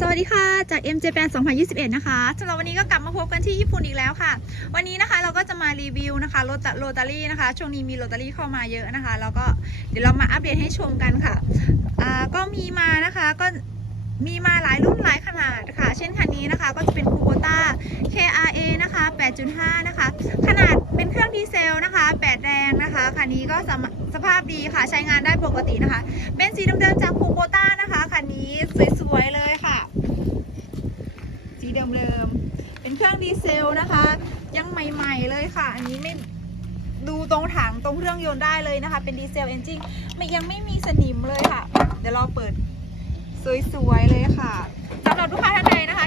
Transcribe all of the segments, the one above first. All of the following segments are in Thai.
สวัสดีค่ะ จาก MJ p a n 2021 นะคะสำหรับวันนี้ก็กลับมาพบกันที่ญี่ปุ่นอีกแล้วค่ะ วันนี้นะคะเราก็จะมารีวิวนะคะโรตาโรตารี่นะคะ ช่วงนี้มีโรตารี่เข้ามาเยอะนะคะ แล้วก็เดี๋ยวเรามาอัปเดตให้ชมกันค่ะ อ่า ก็มีมานะคะ ก็มีมาหลายรุ่นหลายขนาดค่ะ เช่นคันนี้นะคะ ก็จะเป็นคูโบต้า KRA นะคะ 8.5 นะคะ ขนาดเป็นเครื่องดีเซลนะคะ 8 แรงนะคะ คันนี้ก็สามารถสภาพดีค่ะ ใช้งานได้ปกตินะคะ เป็นสีเดิมจากคูโบต้านะคะ คันนี้สวยๆเลยค่ะ สีเดิมๆ เป็นเครื่องดีเซลนะคะ ยังใหม่ๆเลยค่ะ อันนี้ไม่ดูตรงถังตรงเครื่องยนต์ได้เลยนะคะ เป็นดีเซลเอนจินไม่ยังไม่มีสนิมเลยค่ะ เดี๋ยวเราเปิดสวยๆเลยค่ะสำหรับลูกค้าท่านใดนะคะ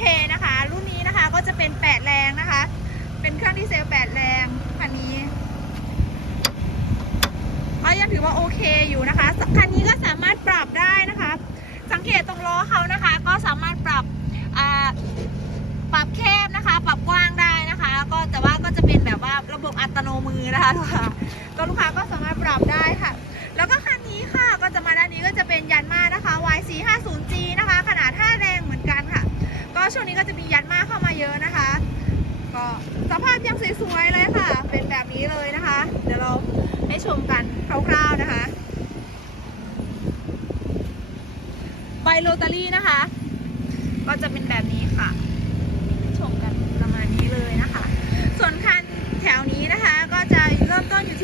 K นะคะ รุ่นนี้นะคะก็จะเป็น 8 แรงนะคะ เป็นเครื่องดีเซล 8 แรงคันนี้ก็ยังถือว่าโอเคอยู่นะคะคันนี้ก็สามารถปรับได้นะคะ สังเกตตรงล้อเขานะคะ ก็สามารถปรับปรับแคบนะคะ ปรับกว้างได้นะคะ ก็แต่ว่าก็จะเป็นแบบว่าระบบอัตโนมือนะคะ นี้เลยนะคะ เดี๋ยวเราให้ชมกันคร่าวๆนะคะ ใบโรตารี่นะคะ ก็จะเป็นแบบนี้ค่ะ ชมกันประมาณนี้เลยนะคะ ส่วนคันแถวนี้นะคะ ก็จะเริ่มต้นอยู่ที่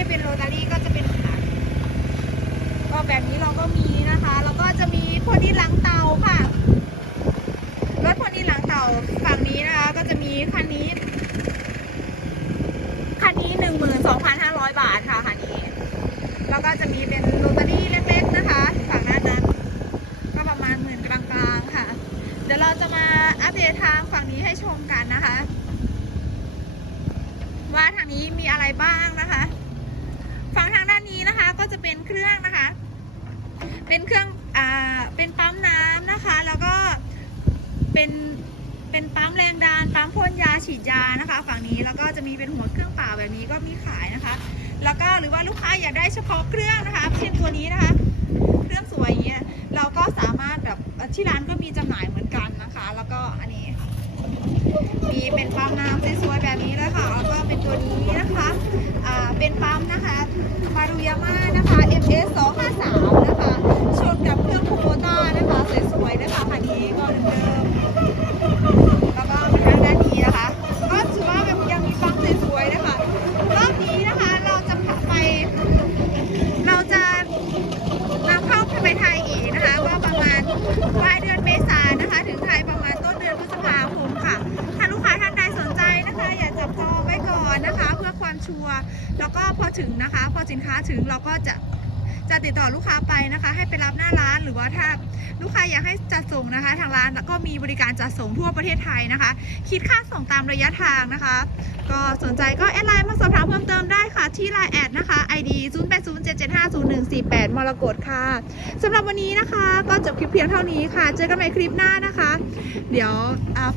ไม่ได้เป็นโรตารี่ก็จะเป็นฐานก็แบบนี้เราก็มีนะคะ แล้วก็จะมีพวกนี้หลังเตาค่ะ รถพวกนี้หลังเตาฝั่งนี้นะคะ ก็จะมีคันนี้ คันนี้หนึ่งหมื่นสองพันห้าร้อยบาทค่ะคันนี้ แล้วก็จะมีเป็นโรตารี่เล็กๆนะคะ ฝั่งด้านนั้น ก็ประมาณหมื่นกลางๆค่ะ เดี๋ยวเราจะมาอัปเดตทางฝั่งนี้ให้ชมกันนะคะ ว่าทางนี้มีอะไรบ้างนะคะ ฝั่งทางด้านนี้นะคะ ก็ จะเป็นเครื่องนะคะ เป็นเครื่องอ่าเป็นปั๊มน้ำนะคะ แล้วก็เป็นเป็นปั๊มแรงดันปั๊มพ่นยาฉีดยานะคะ ฝั่งนี้แล้วก็จะมีเป็นหัวเครื่องเปล่าแบบนี้ก็มีขายนะคะ แล้วก็หรือว่าลูกค้าอยากได้เฉพาะเครื่องนะคะเช่นตัวนี้นะคะ เครื่องสวยอย่างเงี้ยเราก็สามารถแบบที่ร้านก็มีจำหน่ายเหมือนกันนะคะ แล้วก็อันนี้มีเป็นปั๊มน้ำสวยๆแบบนี้เลยค่ะแล้วก็เป็นตัวนี้นะคะ อ่า เป็นปั๊มนะคะ มารุยาม่านะ คะ MS 253 นะคะ ชนกับเครื่องคูโบต้านะคะ สวยๆนะคะคันนี้ก็เดิมๆแล้วก็มาทางด้านนี้นะคะก็ถือว่าแบบยังมีปั๊มสวยๆนะคะรอบนี้นะคะเราจะไป เราจะนำเข้าไปไทยอีกนะคะ ว่าประมาณปลายเดือนเมษายนนะคะ ถึงไทยประมาณต้นเดือนพฤษภาคมค่ะถ้าลูกค้าท่านใดสนใจนะคะ อยากจะจองไว้ก่อนนะคะ เพื่อความชัวร์แล้วก็พอถึงนะคะ พอสินค้าถึงเราก็จะ จะติดต่อลูกค้าไปนะคะ ให้ไปรับหน้าร้านหรือว่าถ้าลูกค้าอยากให้จัดส่งนะคะ ทางร้านก็มีบริการจัดส่งทั่วประเทศไทยนะคะ คิดค่าส่งตามระยะทางนะคะ ก็สนใจก็แอดไลน์มาสอบถามเพิ่มเติมได้ค่ะ ที่ไลน์แอดนะคะ ID 0807750148 มรกตค่ะสำหรับวันนี้นะคะ ก็จบคลิปเพียงเท่านี้ค่ะ เจอกันใหม่คลิปหน้านะคะ เดี๋ยว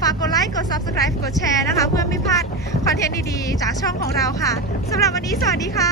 ฝากกดไลค์กด Subscribe กดแชร์นะคะ เพื่อไม่พลาดคอนเทนต์ดีๆ จากช่องของเราค่ะสำหรับวันนี้สวัสดีค่ะ